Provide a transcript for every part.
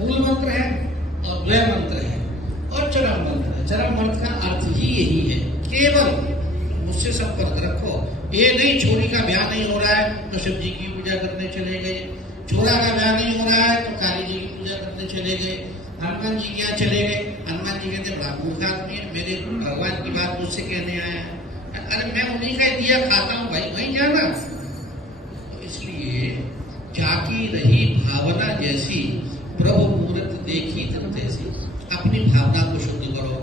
मूल मंत्र है और द्वय मंत्र है और चरम मंत्र है। चरम मंत्र का अर्थ ही यही है, केवल मुझसे संपर्क रखो। ये नहीं छोरी का ब्याह नहीं हो रहा है तो शिव जी की पूजा करने चले गए, छोरा का ब्याह नहीं हो रहा है तो काली जी की पूजा करने चले गए, हनुमान जी के यहाँ चले गए, हनुमान जी कहते बड़ा मूर्ख आदमी है, मेरे भगवान की बात मुझसे कहने आया है, अरे मैं उन्हीं का दिया खाता हूँ भाई, वहीं जाना। तो इसलिए जाकी रही भावना जैसी, प्रभु मूर्त देखी तब तैसी। अपनी भावना को शुद्ध करो।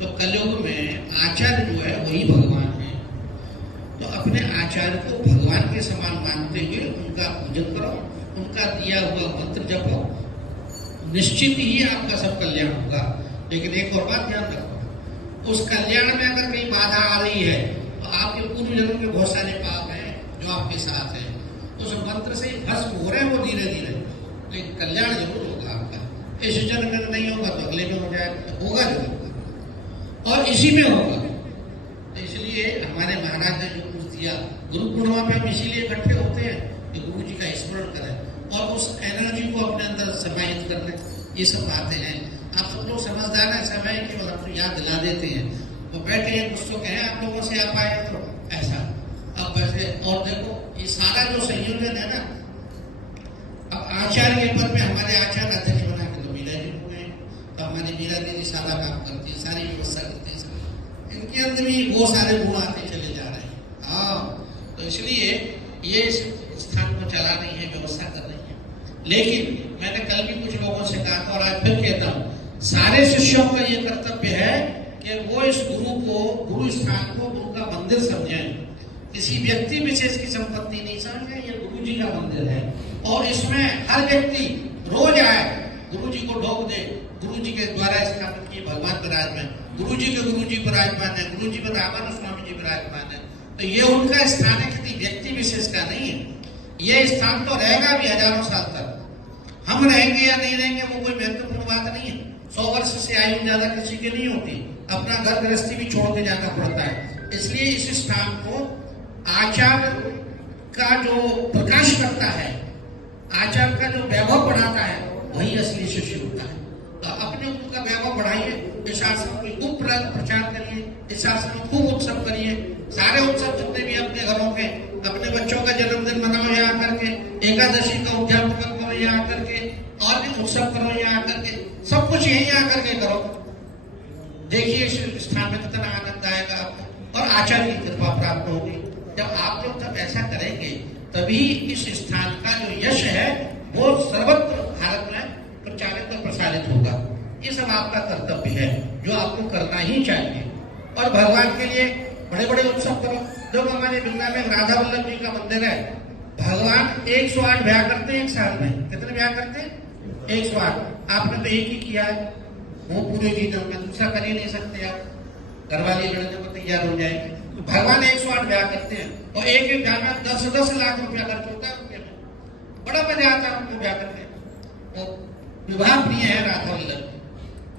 तो कलयुग में आचार्य जो है वही भगवान है, तो अपने आचार्य को भगवान के समान मानते हुए उनका पूजन करो, उनका दिया हुआ मंत्र जपो, निश्चित ही आपका सब कल्याण होगा। लेकिन एक और बात ध्यान रखो, उस कल्याण में अगर कहीं बाधा आ रही है तो आपके पूर्व जन्म के बहुत सारे पाप हैं जो आपके साथ है, उस मंत्र से भस्म हो रहे हैं वो धीरे धीरे, लेकिन कल्याण जरूर होगा आपका। इस जन्म में नहीं होगा तो अगले में हो जाएगा, होगा जरूर और इसी में होगा। तो इसलिए हमारे महाराज ने जो कुछ दिया, गुरु पूर्णिमा पे हम इसीलिए इकट्ठे होते हैं कि गुरु जी का स्मरण करें और उस एनर्जी को अपने अंदर समाहित कर लें। ये सब बातें हैं, आप सब लोग समझदार हैं, समय केवल आपको याद दिला देते हैं। वो बैठे हैं कुछ तो कहें आप लोगों से आप आए तो ऐसा, अब वैसे और देखो ये सारा जो संयोजन है ना, अब आचार्य के पद में हमारे आचार्य अध्यक्ष बना के तो मीरा जी हो गए, तो हमारी मीरा दीदी सारा काम करती है, सारी व्यवस्था करती है, इनके अंदर भी बहुत सारे गुण आते चले जा रहे हैं। हाँ, तो इसलिए ये इस स्थान को चला रही है, व्यवस्था कर रही है। लेकिन मैंने कल भी कुछ लोगों से कहा था और आज फिर कहता हूँ, सारे शिष्यों का ये कर्तव्य है कि वो इस गुरु को, गुरु स्थान को गुरु का मंदिर समझें, किसी व्यक्ति विशेष की संपत्ति नहीं समझें, ये गुरु जी का मंदिर है। और इसमें हर व्यक्ति रोज आए, गुरु जी को ढोक दे, गुरु जी के द्वारा स्थापित किए भगवान विराजमान, गुरु जी के गुरु जी विराजमान है, गुरु जी पर रामानु स्वामी जी विराजमान है, तो ये उनका स्थान है, किसी व्यक्ति विशेष का नहीं है। ये स्थान तो रहेगा भी हजारों साल तक, हम रहेंगे या नहीं रहेंगे वो कोई महत्वपूर्ण बात नहीं है। 100 वर्ष से आयु ज्यादा किसी की नहीं होती, अपना घर गृहस्थी भी छोड़ के जाना पड़ता है। इसलिए इस स्थान को आचार्य का जो प्रकाश करता है, आचार्य का जो वैभव बढ़ाता है, वही असली शिष्य होता है। तो अपने उनका वैभव बढ़ाइए, इस शासन को खूब प्रचार करिए, इस शासन में खूब उत्सव करिए, सारे उत्सव जितने भी अपने घरों के, अपने बच्चों का जन्मदिन मनाओ यहाँ करके, एकादशी का उद्यापन करो यहाँ करके, और भी उत्सव करो यहाँ करके, सब कुछ यही आकर के करो। देखिए इस स्थान में कितना आनंद आएगा आपको और आचार्य की कृपा प्राप्त होगी। जब आप लोग जब ऐसा करेंगे तभी इस स्थान का जो यश है वो सर्वत्र भारत में प्रचारित और प्रसारित होगा। ये सब आपका कर्तव्य है जो आपको करना ही चाहिए। और भगवान के लिए बड़े बड़े उत्सव करो। जब हमारे बिंदा में राधा वल्लभ जी का मंदिर है, भगवान 108 ब्याह करते हैं एक साल में। कितने ब्याह करते हैं? 108। आपने तो एक ही किया है, वो पूरे जीवन में दूसरा कर ही नहीं सकते आप, घरवाली लड़ने को तैयार हो जाएगी। तो भगवान 108 ब्याह करते हैं और एक एक ब्याह में 10-10 लाख रुपया खर्च होता है रुपये में। बड़ा मजा आता है उनको ब्याह करने। वो विवाह प्रिय है राधा वल्लभ,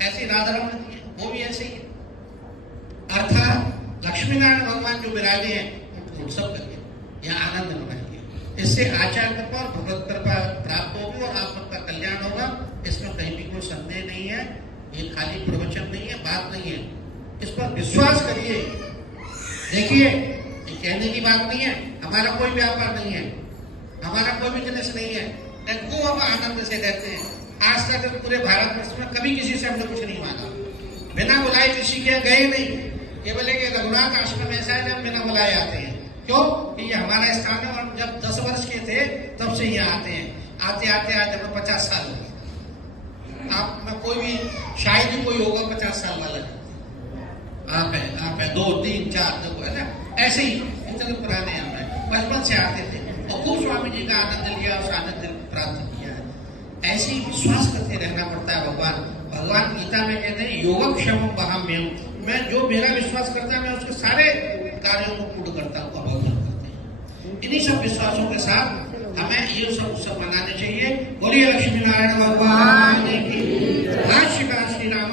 ऐसी राधा रमन जी वो भी ऐसे ही है। अर्थात लक्ष्मी नारायण भगवान जो विराजे हैं उनको उत्सव करिए, यहाँ आनंद मनाइए। इससे आचार्य कृपा और भगवत कृपा प्राप्त होगी और आप सबका कल्याण होगा। इसमें कहीं भी कोई संदेह नहीं है, ये खाली प्रवचन नहीं है, बात नहीं है, इस पर विश्वास करिए। देखिए ये कहने की बात नहीं है, हमारा कोई व्यापार नहीं है, हमारा कोई बिजनेस नहीं है, खूब हम आनंद से रहते हैं। आज तक पूरे भारत में कभी किसी से हमने कुछ नहीं मांगा, बिना बुलाए किसी के गए नहीं। ये बोले कि रघुनाथ आश्रम ऐसा है जब बिना बुलाए आते हैं, क्यों? कि ये हमारा स्थान है और जब 10 वर्ष के थे तब से यहाँ आते हैं। आते आते आज हमें 50 साल हो गए। आप में कोई भी शायद ही कोई होगा 50 साल वाला। आप है 2, 3, 4 देखो है ना, ऐसे ही इतने पुराने हम हैं, बचपन से आते थे और खूब स्वामी जी का आनंद लिया, उस आनंद प्राप्त किया है। ऐसे ही विश्वास करते रहना पड़ता है। भगवान गीता में कहते हैं योगक्षेमं वहाम्यहम्, मैं जो मेरा विश्वास करता है मैं उसके सारे कार्यों को पूर्ण करता हूँ। भगवान करते हैं। इन्हीं सब विश्वासों के साथ हमें ये सब उत्सव मनाने चाहिए। बोलिए लक्ष्मी नारायण भगवान की, श्री राम